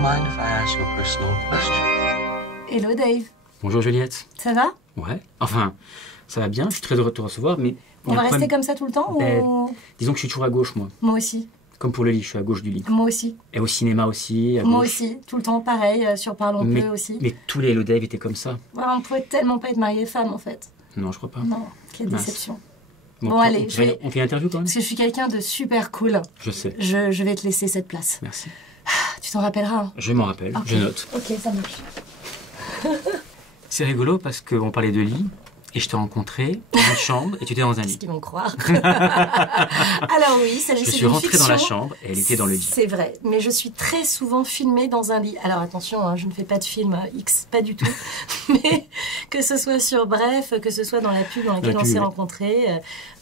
mind if I ask you a personal question? Hello Dave. Bonjour Juliette. Ça va? Ouais. Enfin, ça va bien, je suis très heureux de te recevoir, mais... On va rester comme ça tout le temps ou... Disons que je suis toujours à gauche, moi. Moi aussi. Comme pour le lit, je suis à gauche du lit. Moi aussi. Et au cinéma aussi, à Moi gauche. aussi, tout le temps pareil, sur Parlons peu aussi. Mais tous les Hello Dave étaient comme ça. Ouais, on pouvait tellement pas être mariés femmes en fait. Non, je crois pas. Non, quelle Mince. déception. Bon, Allez, on fait l'interview quand même? Parce que je suis quelqu'un de super cool. Je sais. Je vais te laisser cette place. Merci. Tu t'en rappelleras hein? Je m'en rappelle, Ok. je note. Ok, ça marche. C'est rigolo parce qu'on parlait de lit, et je t'ai rencontré dans une chambre, et tu étais dans un Qu'est-ce lit. qu'ils vont croire? Alors oui, ça Je c'est suis une rentré dans la fiction. chambre, et elle était dans le lit. C'est vrai, mais je suis très souvent filmée dans un lit. Alors attention, hein, je ne fais pas de film X, pas du tout. Mais que ce soit sur Bref, que ce soit dans la pub dans laquelle on s'est rencontrés,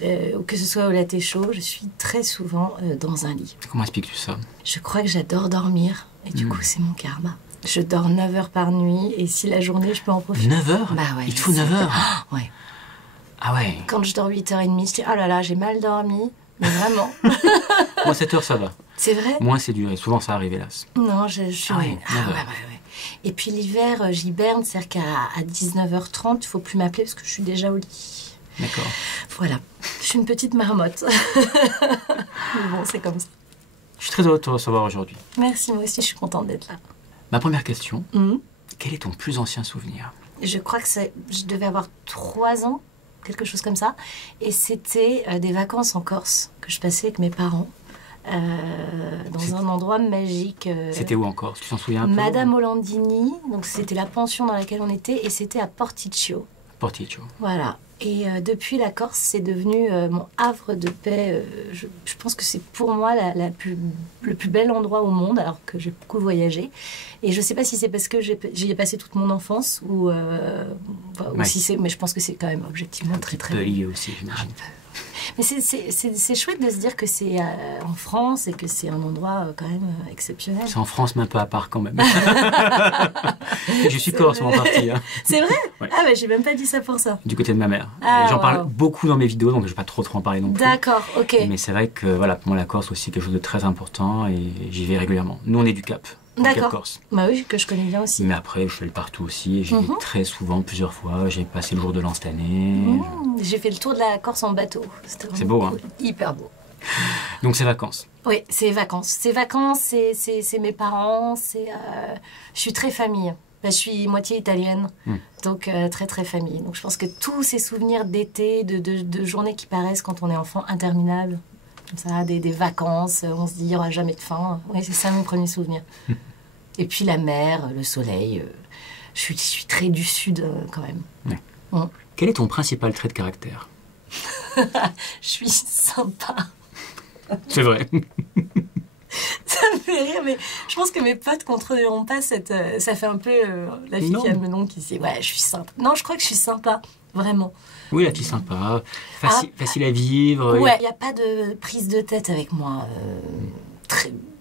ou que ce soit au Latte Show, je suis très souvent dans un lit. Comment expliques-tu ça? Je crois que j'adore dormir, et du coup c'est mon karma. Je dors 9 heures par nuit, et si la journée je peux en profiter. 9 heures? Bah ouais. Il te faut 9 heures? Ouais. Ah ouais. Quand je dors 8h30, je dis oh là là, j'ai mal dormi. Mais vraiment. Moi, 7 heures, ça va. C'est vrai? Moins, c'est dur, et souvent, ça arrive, hélas. Non, je suis... Ah ouais, Ah ouais. Et puis l'hiver, j'hiberne, c'est-à-dire qu'à 19h30, il ne faut plus m'appeler parce que je suis déjà au lit. D'accord. Voilà. Je suis une petite marmotte. Mais bon, c'est comme ça. Je suis très heureux de te recevoir aujourd'hui. Merci, moi aussi, je suis contente d'être là. Ma première question, Mhm. quel est ton plus ancien souvenir? Je crois que je devais avoir 3 ans, quelque chose comme ça. Et c'était des vacances en Corse que je passais avec mes parents. Dans un endroit magique. C'était où encore? Tu t'en souviens un peu? Madame Olandini, donc c'était la pension dans laquelle on était, et c'était à Porticcio. Porticcio. Voilà. Et depuis, la Corse, c'est devenu mon havre de paix. Je pense que c'est pour moi le plus bel endroit au monde, alors que j'ai beaucoup voyagé. Et je ne sais pas si c'est parce que j'y ai passé toute mon enfance, ou si c'est... Mais je pense que c'est quand même objectivement très, très... lié aussi, j'imagine. Mais c'est chouette de se dire que c'est en France et que c'est un endroit quand même exceptionnel. C'est en France, mais un peu à part quand même. Je suis corse en partie. Hein. C'est vrai? Ouais. Ah bah j'ai même pas dit ça pour ça. Du côté de ma mère. Ah, J'en parle wow. beaucoup dans mes vidéos, donc je ne vais pas trop en parler non plus. D'accord, ok. Mais c'est vrai que voilà, pour moi, la Corse aussi, c'est quelque chose de très important et j'y vais régulièrement. Nous, on est du Cap. Du Cap D'accord. Corse. Bah oui, que je connais bien aussi. Mais après, je suis allé partout aussi. J'y vais très souvent, plusieurs fois. J'ai passé le jour de l'an cette année. J'ai fait le tour de la Corse en bateau. C'est beau, cool. Hein? Hyper beau. Donc, c'est vacances. Oui, c'est vacances. C'est vacances, c'est mes parents, je suis très famille. Ben, je suis moitié italienne, donc très très famille. Donc je pense que tous ces souvenirs d'été, de journées qui paraissent quand on est enfant interminables, comme ça, des vacances, on se dit il n'y aura jamais de fin. Oui, c'est ça mon premier souvenir. Et puis la mer, le soleil, je suis très du sud quand même. Ouais. Quel est ton principal trait de caractère? Je suis sympa. C'est vrai. Ça me fait rire, mais je pense que mes potes contrôleront pas cette... ça fait un peu la fille qui a le nom qui dit « Ouais, je suis sympa ». Non, je crois que je suis sympa, vraiment. Oui, la fille sympa, facile à vivre. Ouais, il n'y a pas de prise de tête avec moi.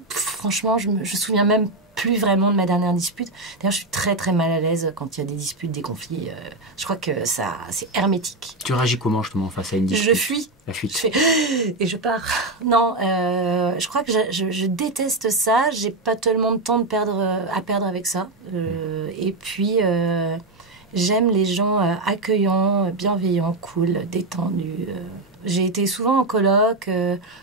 Franchement, je me souviens même plus vraiment de ma dernière dispute. D'ailleurs, je suis très très mal à l'aise quand il y a des disputes, des conflits. Je crois que c'est hermétique. Tu réagis comment justement face à une dispute? Je fuis. La fuite. Je fais et je pars. Non, je crois que je déteste ça. J'ai pas tellement de temps à perdre avec ça. Et puis j'aime les gens accueillants, bienveillants, cool, détendus. J'ai été souvent en coloc,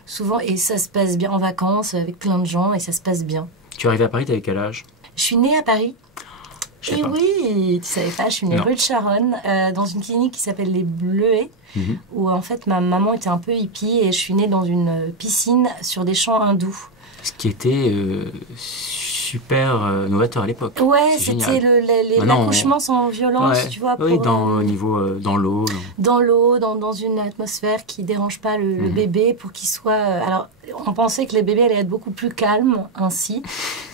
souvent, et ça se passe bien en vacances avec plein de gens et ça se passe bien. Tu es arrivée à Paris, t'avais quel âge? Je suis née à Paris. Je sais Et pas. oui, tu savais pas, je suis née Non. rue de Charonne, dans une clinique qui s'appelle les Bleuets, où en fait ma maman était un peu hippie et je suis née dans une piscine sur des champs hindous. Ce qui était super novateur à l'époque. Ouais, C'est c'était génial. l'accouchement sans violence, Ouais. tu vois. Oui, pour, au niveau dans l'eau. dans l'eau, dans une atmosphère qui dérange pas le bébé pour qu'il soit... alors, on pensait que les bébés allaient être beaucoup plus calmes ainsi.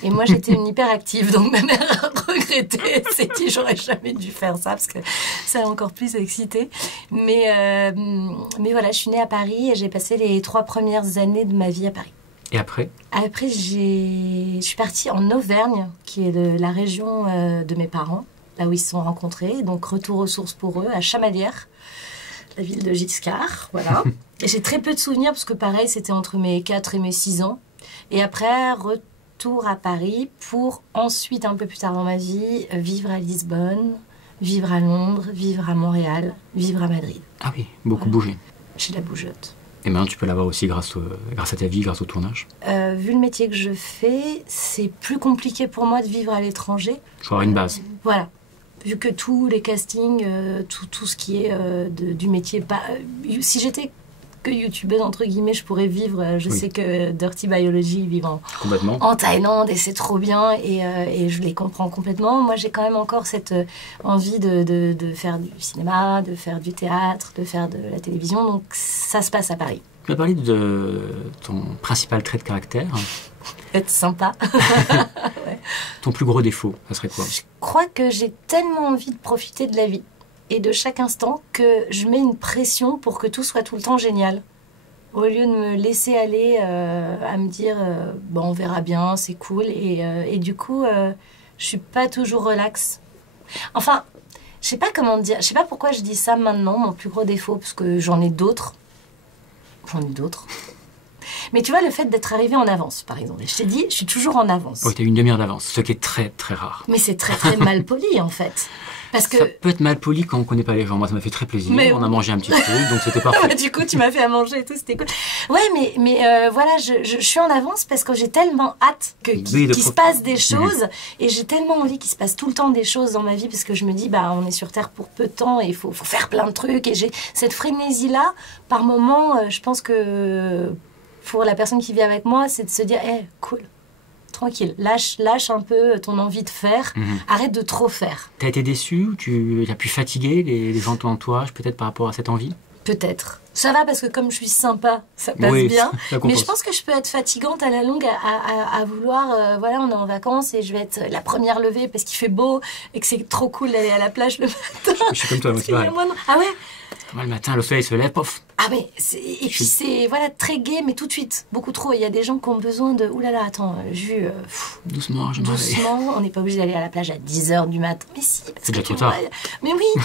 Et moi, j'étais une hyperactive. Donc, ma mère a regretté. Elle s'est dit, j'aurais jamais dû faire ça parce que ça a encore plus excité. Mais voilà, je suis née à Paris et j'ai passé les 3 premières années de ma vie à Paris. Et après? Après, je suis partie en Auvergne, qui est la région de mes parents, là où ils se sont rencontrés. Donc, retour aux sources pour eux, à Chamalières, la ville de Giscard, voilà. Et j'ai très peu de souvenirs, parce que pareil, c'était entre mes 4 et mes 6 ans. Et après, retour à Paris pour ensuite, un peu plus tard dans ma vie, vivre à Lisbonne, vivre à Londres, vivre à Montréal, vivre à Madrid. Ah oui, beaucoup bougé. J'ai la bougeotte. Et maintenant, tu peux l'avoir aussi grâce à ta vie, grâce au tournage. Vu le métier que je fais, c'est plus compliqué pour moi de vivre à l'étranger. Il faut avoir une base. Voilà. Vu que tous les castings, tout ce qui est du métier... si j'étais que youtubeuse, entre guillemets, je pourrais vivre... je sais que Dirty Biology vivent en Thaïlande et c'est trop bien et je les comprends complètement. Moi, j'ai quand même encore cette envie de faire du cinéma, de faire du théâtre, de faire de la télévision. Donc, ça se passe à Paris. Tu m'as parlé de ton principal trait de caractère. Être sympa. Ton plus gros défaut, ça serait quoi? Je crois que j'ai tellement envie de profiter de la vie et de chaque instant que je mets une pression pour que tout soit tout le temps génial. Au lieu de me laisser aller à me dire bon, on verra bien, c'est cool. Et du coup, je suis pas toujours relax. Enfin, je sais pas comment dire, je sais pas pourquoi je dis ça maintenant, mon plus gros défaut, parce que j'en ai d'autres. Mais tu vois, le fait d'être arrivé en avance, par exemple. Je t'ai dit, je suis toujours en avance. Oui, tu as une demi-heure d'avance, ce qui est très très rare. Mais c'est très très mal poli, en fait. Parce que... Ça peut être mal poli quand on ne connaît pas les gens. Moi, ça m'a fait très plaisir. Mais... On a mangé un petit truc, donc c'était parfait. Du coup, tu m'as fait à manger et tout, c'était cool. Ouais, mais voilà, je suis en avance parce que j'ai tellement hâte qu'il se passe des choses. Et j'ai tellement envie qu'il se passe tout le temps des choses dans ma vie parce que je me dis, bah, on est sur Terre pour peu de temps et il faut faire plein de trucs. Et j'ai cette frénésie-là, par moments, je pense que pour la personne qui vit avec moi, c'est de se dire, hey, cool. Tranquille, lâche un peu ton envie de faire, arrête de trop faire. T'as été déçu ou tu as pu fatiguer les gens de ton entourage peut-être par rapport à cette envie? Peut-être. Ça va parce que comme je suis sympa, ça passe bien. Mais je pense que je peux être fatigante à la longue à vouloir, voilà, on est en vacances et je vais être la première levée parce qu'il fait beau et que c'est trop cool d'aller à la plage le matin. Je suis comme toi, moi c'est pareil. Ah ouais? Moi, le matin, le soleil se lève, pof. Ah mais, et puis c'est voilà, très gai, mais tout de suite, beaucoup trop. Il y a des gens qui ont besoin de... Ouh là là, attends, Jus... doucement, je me réveille. Doucement, on n'est pas obligé d'aller à la plage à 10h du matin. Mais si, parce c'est déjà trop vois... tard. Mais oui,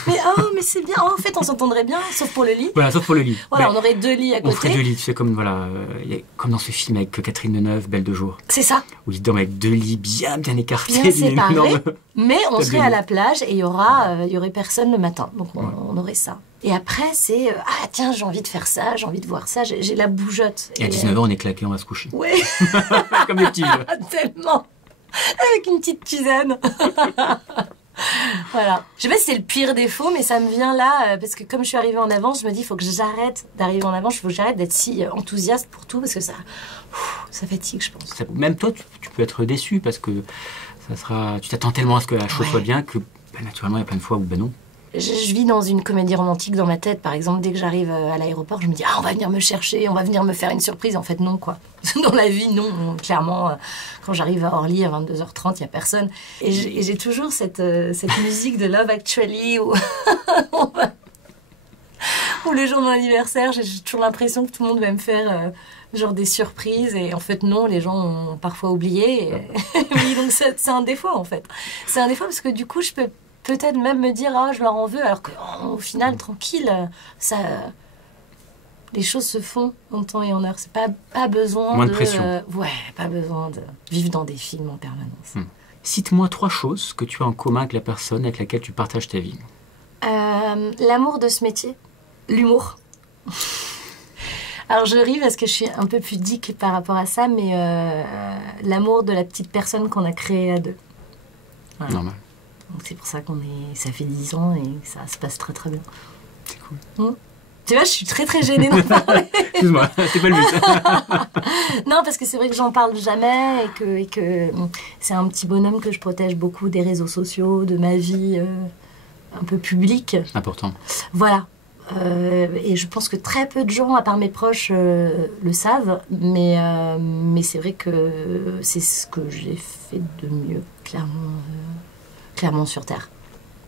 mais c'est bien. Oh, en fait, on s'entendrait bien, sauf pour le lit. Voilà, sauf pour le lit. Voilà, on aurait 2 lits à côté. On ferait 2 lits, tu sais, comme, voilà, comme dans ce film avec Catherine Deneuve, Belle de jour. C'est ça. Où ils dorment avec 2 lits bien écartés. Bien séparés, mais on serait à la plage et il y aurait personne le matin. Donc on aurait ça. Et après, c'est ah tiens, j'ai envie de faire ça, j'ai envie de voir ça, j'ai la bougeotte. Et à 19h, on est claqué, on va se coucher. Ouais. Comme des petits jeux. Tellement. Avec une petite tisane. Voilà. Je sais pas si c'est le pire défaut, mais ça me vient là, parce que comme je suis arrivée en avance, je me dis, il faut que j'arrête d'arriver en avance, il faut que j'arrête d'être si enthousiaste pour tout, parce que ça fatigue, je pense. Même toi, tu peux être déçu, parce que tu t'attends tellement à ce que la chose soit bien, que naturellement, il y a plein de fois où non. Je vis dans une comédie romantique dans ma tête, par exemple, dès que j'arrive à l'aéroport, je me dis « Ah, on va venir me chercher, on va venir me faire une surprise ». En fait, non, quoi. Dans la vie, non. Clairement, quand j'arrive à Orly à 22h30, il n'y a personne. Et j'ai toujours cette musique de Love Actually où les jours de mon anniversaire, j'ai toujours l'impression que tout le monde va me faire genre des surprises. Et en fait, non, les gens ont parfois oublié. Oui, donc c'est un défaut, en fait. C'est un défaut parce que du coup, je peux peut-être même me dire je leur en veux, alors qu'au final, tranquille, les choses se font en temps et en heure. C'est pas besoin moins de pression. Pas besoin de vivre dans des films en permanence. Cite-moi 3 choses que tu as en commun avec la personne avec laquelle tu partages ta vie. L'amour de ce métier, l'humour. Alors je ris parce que je suis un peu pudique par rapport à ça, mais l'amour de la petite personne qu'on a créée à 2. Voilà. Normal. Donc c'est pour ça ça fait 10 ans et ça se passe très très bien. C'est cool. Tu vois, je suis très très gênée d'en parler. Excuse-moi, c'est pas le but. Non, parce que c'est vrai que j'en parle jamais et que c'est un petit bonhomme que je protège beaucoup des réseaux sociaux, de ma vie un peu publique. Important. Voilà. Et je pense que très peu de gens, à part mes proches, le savent. Mais c'est vrai que c'est ce que j'ai fait de mieux, clairement sur Terre.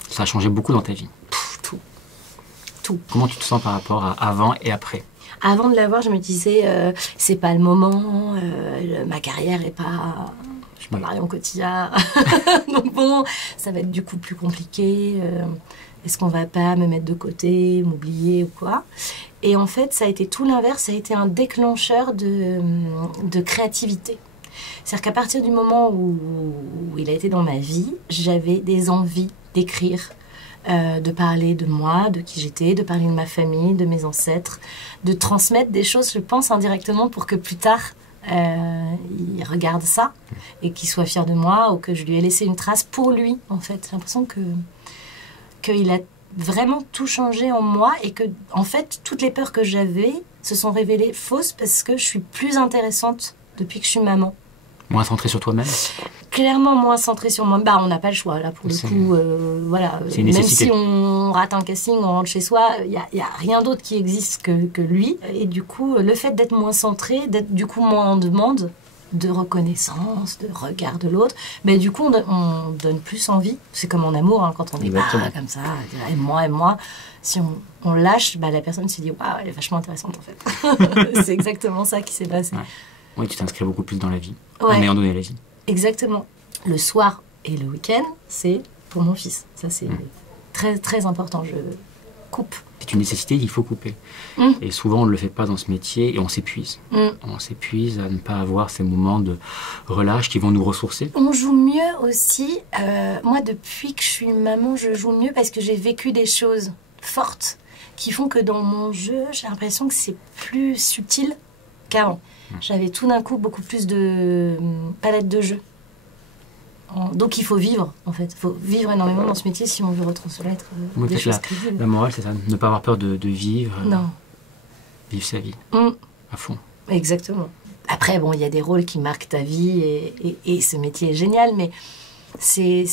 Ça a changé beaucoup dans ta vie. Tout. Comment tu te sens par rapport à avant et après? Avant de l'avoir, je me disais, c'est pas le moment, ma carrière est pas... Je suis pas Marion Cotillard. Donc bon, ça va être du coup plus compliqué. Est-ce qu'on va pas me mettre de côté, m'oublier ou quoi? Et en fait, ça a été tout l'inverse, ça a été un déclencheur de créativité. C'est-à-dire qu'à partir du moment où il a été dans ma vie, j'avais des envies d'écrire, de parler de moi, de qui j'étais, de parler de ma famille, de mes ancêtres, de transmettre des choses, je pense, indirectement pour que plus tard, il regarde ça et qu'il soit fier de moi ou que je lui ai laissé une trace pour lui, en fait. J'ai l'impression qu'il a vraiment tout changé en moi et que, en fait, toutes les peurs que j'avais se sont révélées fausses parce que je suis plus intéressante depuis que je suis maman. Moins centré sur toi-même? Clairement moins centré sur moi. Bah, on n'a pas le choix, là, pour le coup. Voilà. C'est une nécessité. Même si on rate un casting, on rentre chez soi, il n'y a rien d'autre qui existe que lui. Et du coup, le fait d'être moins centré, d'être du coup moins en demande de reconnaissance, de regard de l'autre, mais du coup, on donne plus envie. C'est comme en amour, hein, quand on est pas comme ça, aime-moi, aime-moi. Si on lâche, bah, la personne se dit « Waouh, elle est vachement intéressante, en fait. » C'est exactement ça qui s'est passé. Ouais. Oui, tu t'inscris beaucoup plus dans la vie, ouais. En ayant donné la vie. Exactement. Le soir et le week-end, c'est pour mon fils. Ça, c'est très, très important. Je coupe. C'est une nécessité, il faut couper. Et souvent, on ne le fait pas dans ce métier et on s'épuise. On s'épuise à ne pas avoir ces moments de relâche qui vont nous ressourcer. On joue mieux aussi. Moi, depuis que je suis maman, je joue mieux parce que j'ai vécu des choses fortes qui font que dans mon jeu, j'ai l'impression que c'est plus subtil qu'avant. J'avais tout d'un coup beaucoup plus de palette de jeu. Donc il faut vivre, en fait. Il faut vivre énormément dans ce métier si on veut retransmettre des choses crédibles. La morale, c'est ça, ne pas avoir peur de vivre. Non. Vivre sa vie, à fond. Exactement. Après, bon, il y a des rôles qui marquent ta vie et ce métier est génial, mais c'est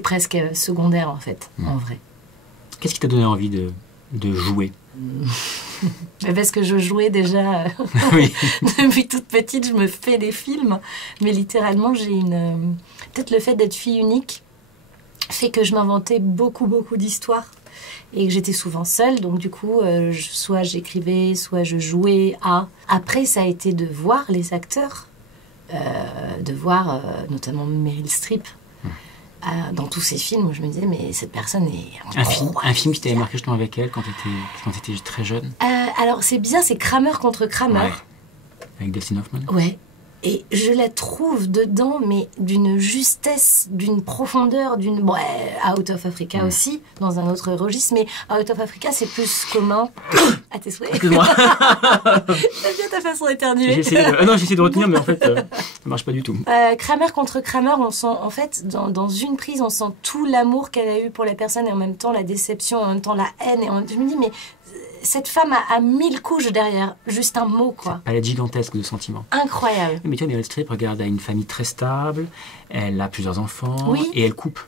presque secondaire, en fait, en vrai. Qu'est-ce qui t'a donné envie de jouer? Parce que je jouais déjà oui. Depuis toute petite, je me fais des films, mais littéralement j'ai peut-être le fait d'être fille unique fait que je m'inventais beaucoup d'histoires et que j'étais souvent seule, donc du coup soit j'écrivais, soit je jouais Après ça a été de voir les acteurs, de voir notamment Meryl Streep dans tous ces films où je me disais mais cette personne est un film qui t'avait marqué justement avec elle quand t'étais très jeune? Alors c'est bien, c'est Kramer contre Kramer, ouais. Avec Dustin Hoffman. Ouais, et je la trouve dedans mais d'une justesse, d'une profondeur, Out of Africa aussi dans un autre registre, mais Out of Africa c'est plus commun. À tes souhaits. Excuse-moi. T'as bien ta façon d'éternuer. J'essaie de retenir, mais en fait, ça marche pas du tout. Kramer contre Kramer, on sent, en fait, dans une prise, on sent tout l'amour qu'elle a eu pour la personne et en même temps la déception, en même temps la haine. Je me dis, mais cette femme a 1000 couches derrière juste un mot, quoi. Cette palette gigantesque de sentiments. Incroyable. Mais tu vois, Meryl Streep regarde à une famille très stable, elle a plusieurs enfants, et elle coupe.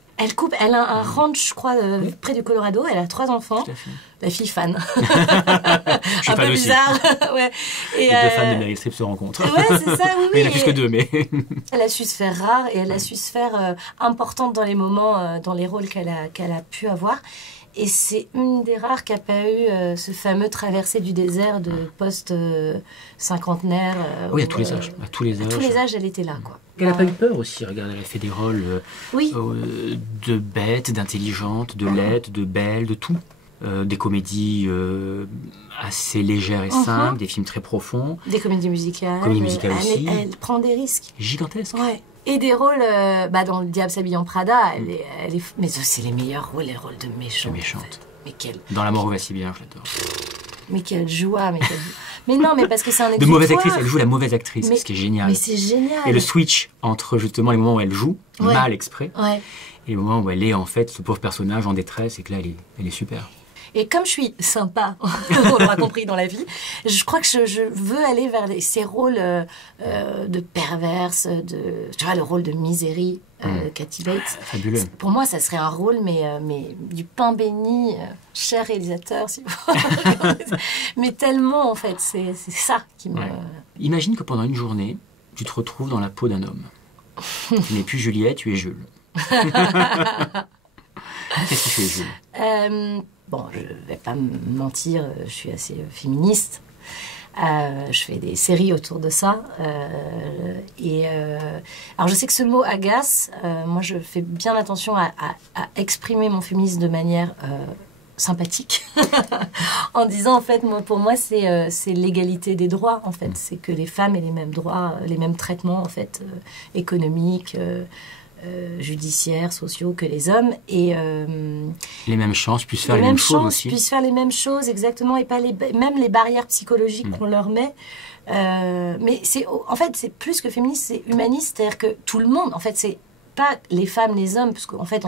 Elle a un ranch, je crois, près du Colorado. Elle a 3 enfants. Tout à fait. La fille fan. Je suis un peu bizarre. Ouais. Et 2 fans de Meryl Streep se rencontrent. Ouais, c'est ça, oui. Mais il n'y en a plus que 2, mais... Elle a su se faire rare et elle a su se faire importante dans les moments, dans les rôles qu'elle a pu avoir. Et c'est une des rares qui n'a pas eu ce fameux traversée du désert de post-cinquantenaire. Oui, à tous les âges. À tous les âges, elle était là, quoi. Elle n'a pas eu peur aussi, regarde, elle a fait des rôles de bête, d'intelligente, de laide, de belle, de tout. Des comédies assez légères et simples, des films très profonds. Des comédies musicales. Aussi. Elle prend des risques. Gigantesques. Ouais. Et des rôles, dans Le Diable s'habille en Prada, elle est... Mais c'est les meilleurs rôles, les rôles de méchante. En fait. Mais dans L'amour va si bien, je l'adore. Mais quelle joie, mais non, mais parce que c'est un exutoire. De mauvaise actrice, elle joue la mauvaise actrice, ce qui est génial. Mais c'est génial. Et le switch entre justement les moments où elle joue, mal exprès, et les moments où elle est en fait ce pauvre personnage en détresse, et que là elle est super. Et comme je suis sympa, on l'aura compris dans la vie, je crois que je veux aller vers ces rôles de perverse, tu vois, le rôle de Misery, Kathy Bates. Fabuleux. Pour moi, ça serait un rôle, mais du pain béni, cher réalisateur, si vous mais tellement, en fait, c'est ça qui me... Imagine que pendant une journée, tu te retrouves dans la peau d'un homme. Tu n'es plus Juliette, tu es Jules. Qu'est-ce que tu es, Jules? Bon, je vais pas me mentir, je suis assez féministe. Je fais des séries autour de ça. Alors, je sais que ce mot agace. Moi, je fais bien attention à exprimer mon féminisme de manière sympathique en disant en fait pour moi c'est l'égalité des droits en fait, c'est que les femmes aient les mêmes droits, les mêmes traitements en fait économiques, judiciaires, sociaux que les hommes et les mêmes chances, puissent faire les mêmes choses aussi. Puissent faire les mêmes choses exactement et pas même les barrières psychologiques qu'on leur met. Mais en fait c'est plus que féministe, c'est humaniste, c'est-à-dire que tout le monde en fait c'est pas les femmes, les hommes, parce qu'en fait,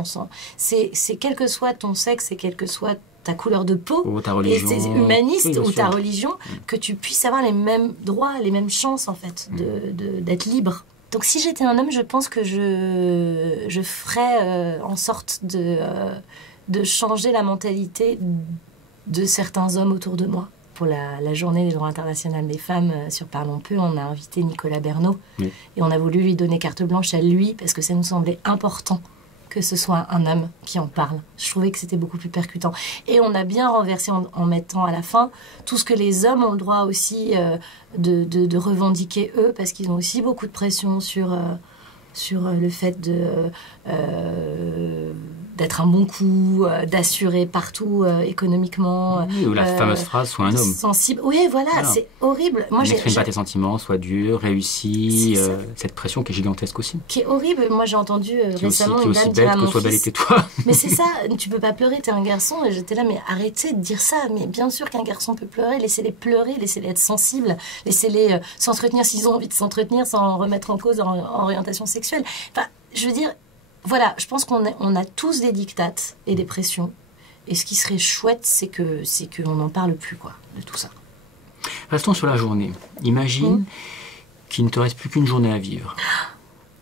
c'est quel que soit ton sexe et quelle que soit ta couleur de peau, ou ta religion, et c'est humaniste, ou ta religion, que tu puisses avoir les mêmes droits, les mêmes chances, en fait, d'être libre. Donc, si j'étais un homme, je pense que je ferais en sorte de changer la mentalité de certains hommes autour de moi. Pour la journée des droits internationaux des femmes sur Parlons Peu, on a invité Nicolas Bernot et on a voulu lui donner carte blanche à lui parce que ça nous semblait important que ce soit un homme qui en parle. Je trouvais que c'était beaucoup plus percutant. Et on a bien renversé en mettant à la fin tout ce que les hommes ont le droit aussi de revendiquer eux parce qu'ils ont aussi beaucoup de pression sur le fait d'être un bon coup, d'assurer partout économiquement. Oui, ou la fameuse phrase « sois un homme ». Sensible. Oui, voilà, c'est horrible. Moi, n'exprime pas tes sentiments, sois dur, réussis, cette pression qui est gigantesque aussi. Qui est horrible. Moi, j'ai entendu récemment une dame dire à mon fils... Sois belle et tais-toi. Mais c'est ça, tu peux pas pleurer, t'es un garçon. Et j'étais là, mais arrêtez de dire ça. Mais bien sûr qu'un garçon peut pleurer, laissez-les pleurer, laissez-les être sensibles, laissez-les s'entretenir s'ils ont envie de s'entretenir sans remettre en cause leur orientation sexuelle. Enfin, je veux dire... Voilà, je pense qu'on a tous des dictates et des pressions. Et ce qui serait chouette, c'est qu'on n'en parle plus, quoi, de tout ça. Restons sur la journée. Imagine qu'il ne te reste plus qu'une journée à vivre.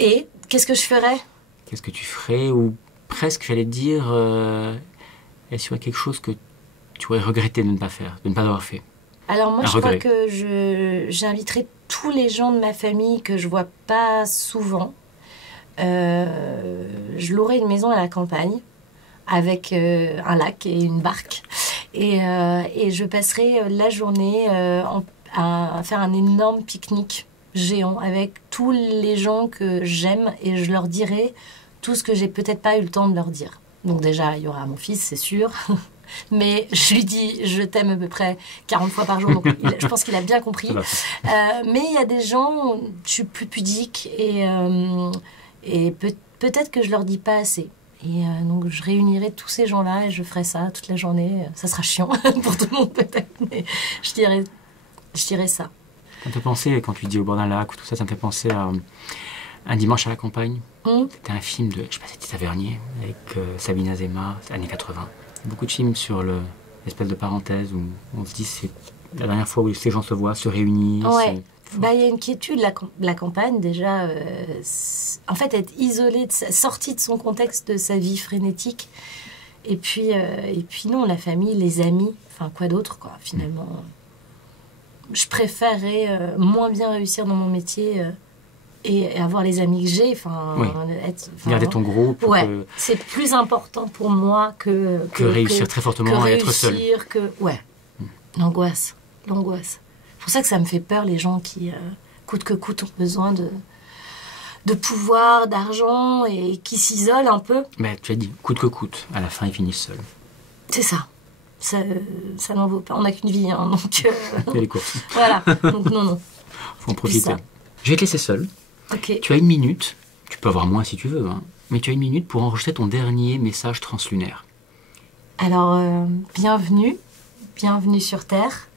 Et qu'est-ce que je ferais? Qu'est-ce que tu ferais? Ou presque, j'allais te dire, est-ce qu'il y a quelque chose que tu aurais regretté de ne pas faire, de ne pas avoir fait? Alors moi, je crois que j'inviterais tous les gens de ma famille que je vois pas souvent. Je louerais une maison à la campagne avec un lac et une barque et je passerai la journée à faire un énorme pique-nique géant avec tous les gens que j'aime et je leur dirai tout ce que j'ai peut-être pas eu le temps de leur dire. Donc déjà il y aura mon fils, c'est sûr. Mais je lui dis je t'aime à peu près 40 fois par jour, donc je pense qu'il a bien compris. Mais il y a des gens, je suis plus pudique et peut-être que je leur dis pas assez. Et donc je réunirai tous ces gens-là et je ferai ça toute la journée. Ça sera chiant pour tout le monde peut-être, mais je dirais ça. Ça me fait penser, quand tu dis au bord d'un lac ou tout ça, ça me fait penser à Un dimanche à la campagne. C'était un film de, je sais pas si c'était Tavernier, avec Sabine Azema, années 80. Beaucoup de films sur l'espèce de parenthèse où on se dit c'est la dernière fois où ces gens se voient, se réunissent. Ouais. Bah, y a une quiétude, la campagne, déjà, en fait, être isolée, sortie de son contexte de sa vie frénétique. Et puis non, la famille, les amis, enfin, quoi d'autre, quoi, finalement. Je préférerais moins bien réussir dans mon métier et avoir les amis que j'ai, enfin... Oui. Garder ton groupe. Ouais, c'est plus important pour moi que réussir très fortement et être seul. Ouais, l'angoisse. C'est pour ça que ça me fait peur, les gens qui, coûte que coûte, ont besoin de pouvoir, d'argent et qui s'isolent un peu. Mais tu as dit, coûte que coûte, à la fin, ils finissent seuls. C'est ça. Ça n'en vaut pas. On n'a qu'une vie, hein, donc... Il y a les courses. Voilà, donc non. Faut en profiter. Je vais te laisser seul. Okay. Tu as 1 minute, tu peux avoir moins si tu veux, hein, mais tu as 1 minute pour enregistrer ton dernier message translunaire. Alors, bienvenue sur Terre.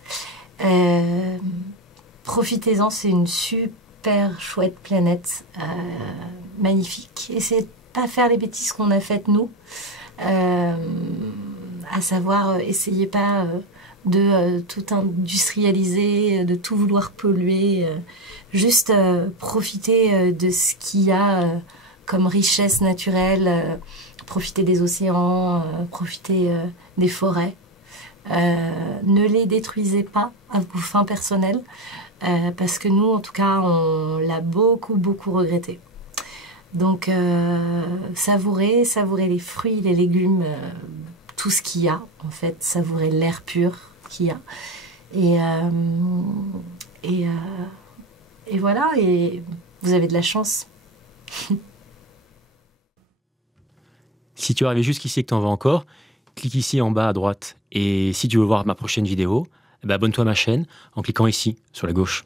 Profitez-en, c'est une super chouette planète, magnifique. Essayez de pas faire les bêtises qu'on a faites nous, à savoir, essayez pas de tout industrialiser, de tout vouloir polluer, juste profitez de ce qu'il y a comme richesse naturelle, profitez des océans, profitez des forêts. Ne les détruisez pas à vos fins personnelles parce que nous en tout cas on l'a beaucoup regretté, donc savourez les fruits, les légumes, tout ce qu'il y a en fait, savourez l'air pur qu'il y a et voilà, et vous avez de la chance. Si tu arrives jusqu'ici et que t'en vas encore, clique ici en bas à droite. Et si tu veux voir ma prochaine vidéo, abonne-toi à ma chaîne en cliquant ici, sur la gauche.